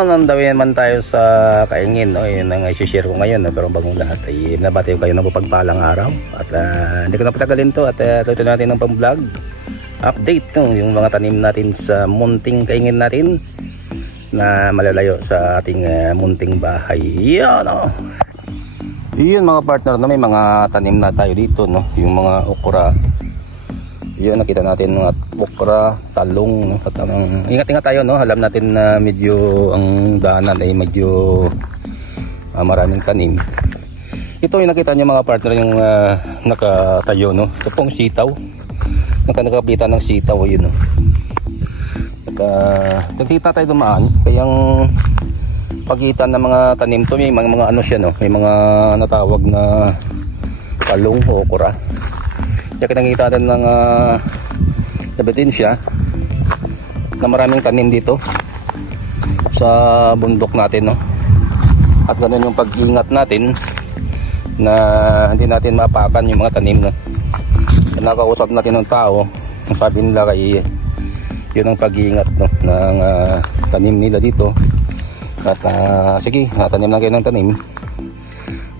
Yan, nandawin naman tayo sa Kaingin, no? Yun ang i-share ko ngayon, no? Pero bagong lahat ay nabati ko kayo ng mapagpalang araw. At hindi ko na patagalin to at tutuloy natin ng pang-vlog update, no? Yung mga tanim natin sa munting Kaingin natin na malalayo sa ating munting bahay. Yan, no? Yun mga partner, no? May mga tanim na tayo dito, no? Yung mga okra. Yun, nakita natin mga okra, talong, no? At ingat-ingat tayo, no? Alam natin na medyo ang daanan ay medyo maraming tanim. Ito yung nakita nyo mga partner, yung nakatayo, no? Ito pong sitaw, nakakapitan ng sitaw, yun, no? At nakita tayo dumaan, kayang pagitan ng mga tanim to, may mga ano siya, no? May mga natawag na talong o okra. Kaya nakikita natin ng nabitin siya na maraming tanim dito sa bundok natin, no? At ganun yung pag-ingat natin na hindi natin maapakan yung mga tanim, no? Nakausap natin ng tao, sabi nila kay yun ang pag-iingat, no? Ng tanim nila dito. At sige, tanim lang kayo ng tanim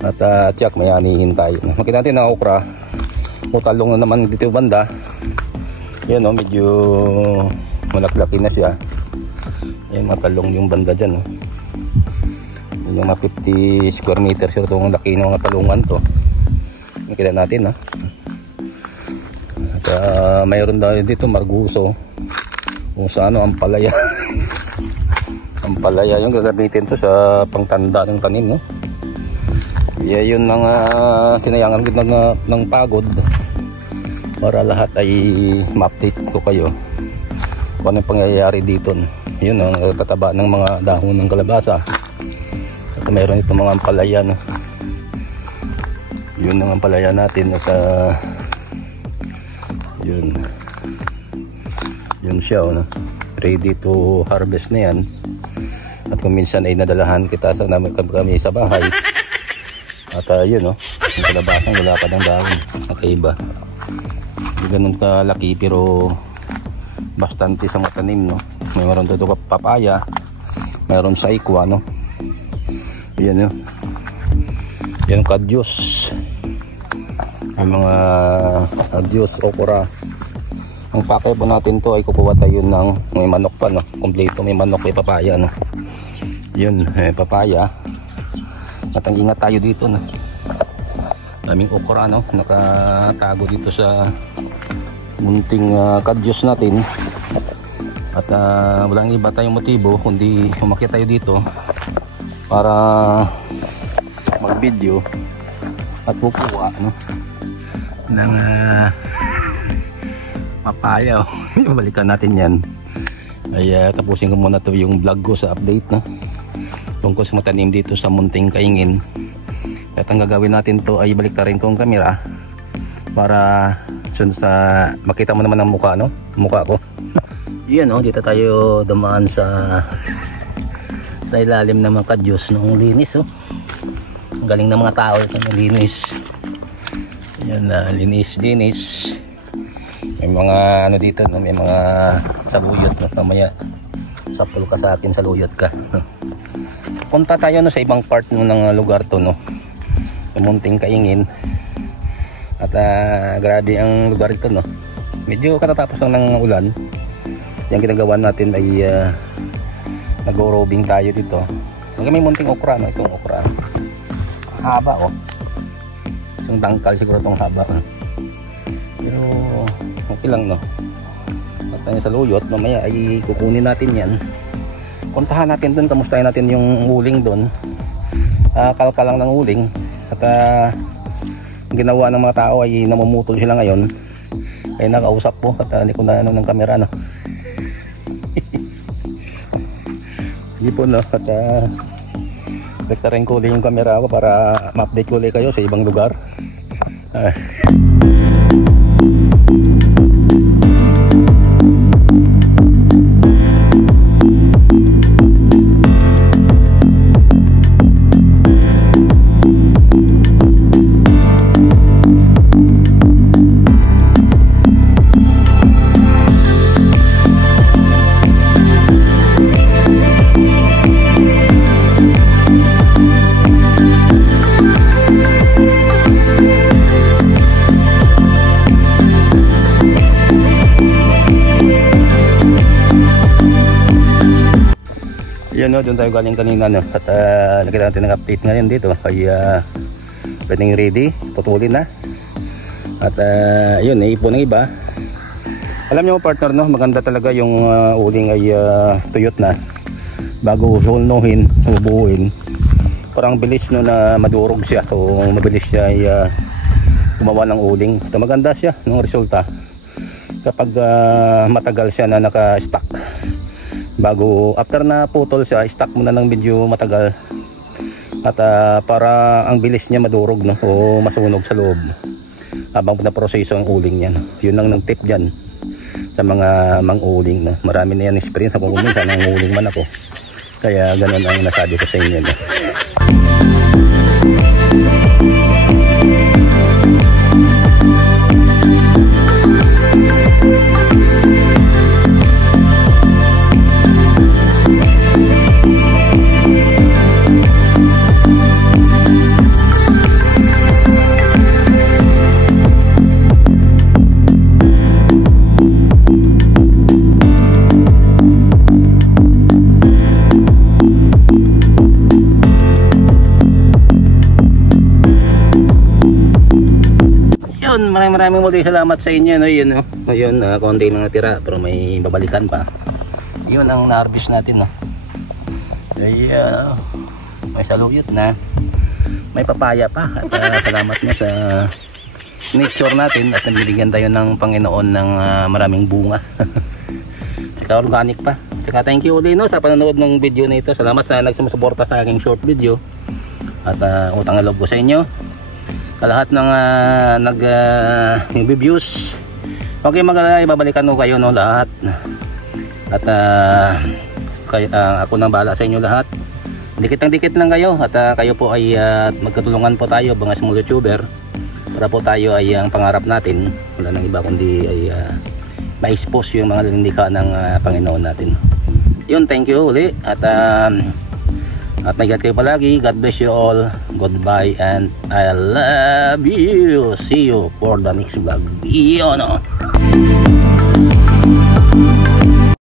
at tiyak may anihin tayo, no? Makita natin na okra o talong na naman dito banda. Yan, no? Medyo malaklaki na siya. Yan, matalong yung banda dyan, no? Yung mga 50 square meters ito ang laki ng mga talungan to. Makita natin, no? At mayroon daw dito marguso kung sa ano, ampalaya. Ampalaya yung gagamitin to sa pangtanda ng tanim, no? Yeah, yun ang sinayangan ko ng pagod para lahat ay ma-update ko kayo kung anong pangyayari dito. Yun ang tataba ng mga dahon ng kalabasa at mayroon itong mga ampalaya, no? Yun ang ampalaya natin at yun siya, no? Ready to harvest na yan. At kung minsan ay nadalahan kita sa kami sa bahay. At yun, no? Yung kalabasang wala pa ng dahon, nakaiba. Hindi ganun kalaki pero bastante sa matanim, no? Mayroon dito papaya, mayroon saikwa, no? Yan, no? Yan kadyos, yung mga kadyos, okra. Ang pakay po natin to ay kukuha tayo ng may manok pa, no? Kompleto, may manok, may papaya, no? Yun, papaya. At ang ingat tayo dito, no? Daming okra, no? Nakatago dito sa munting kadyos natin. At walang iba tayong motibo kundi umakyat tayo dito para mag video at kukuha, no? Ng papaya, oh. Balikan natin yan. Ay tapusin ko muna to yung vlog ko sa update, no? Tungkol sa matanim dito sa munting Kaingin. At ang gagawin natin to ay balik rin tong camera para sa makita mo naman ang mukha, no? Mukha ko. Yan, no? Dito tayo dumaan sa ilalim ng mga kadyos noong linis, oh. Ang galing ng mga tao ito na linis. Yan, linis. May mga ano dito, no? May mga saluyot, no? Mamaya sapul ka sa akin, saluyot ka. Punta tayo, no, sa ibang part, no, ng lugar to, no? Sa munting Kaingin. At grabe ang lugar ito, no? Medyo katatapos lang ng ulan. Yung ginagawa natin ay nag-roving tayo dito. May munting okra, no? Itong okra haba, oh. Itong dangkal siguro itong haba, no? Pero okay lang, no? At tayo sa luyot, mamaya ay kukunin natin yan. Puntahan natin doon, kamustahin natin yung uling doon. Kalka lang ng uling. At ginawa ng mga tao ay namumutol sila ngayon. Ay nakausap po at hindi ko na ano ng kamera, no? Hindi po, no? At rektarin ko ulit yung kamera ko para ma-update ko ulit kayo sa ibang lugar. nyo, doon tayo galing kanina, no? At nakita natin ng update ngayon dito ay ready, putulin na. At yun, naipon ng iba. Alam nyo partner, no, maganda talaga yung uling ay tuyot na bago hulnuhin, hubuhin. Parang bilis no na madurog siya o mabilis siya ay gumawa ng uling. Ito maganda siya ng resulta kapag matagal siya na naka-stack. Bago, after na putol siya, stack muna ng medyo matagal. At para ang bilis niya madurog, no, o masunog sa loob habang pinaproseso ang uling niya, no. Yun lang ng tip dyan sa mga mang-uling, no. Marami na yan experience ako, minsan nang-uling man ako, kaya ganun ang nasabi ko sa inyo, no. Maraming muli salamat sa inyo, no. Yun, no. Ayun, konti lang natira pero may babalikan pa. Yun ang na-harvest natin, no. Ayan, may saluyot na, may papaya pa. At salamat na sa nature natin at nabibigyan tayo ng Panginoon ng maraming bunga. Saka organic pa. Saka thank you ulit, no, sa panonood ng video na ito. Salamat sa nagsumusuporta sa aking short video. At utang na loob ko sa inyo, sa lahat ng nag-reviews. Okay, babalikan ko kayo, no, lahat. At ako nang bahala sa inyo lahat. Dikit lang kayo. At kayo po ay magkatulungan po tayo, mga small YouTuber, para po tayo ay ang pangarap natin. Wala nang iba kundi ay ma-expose yung mga lindika ng Panginoon natin. Yun, thank you uli. At may God kayo palagi. God bless you all. Goodbye and I love you. See you for the next vlog. Yun, no?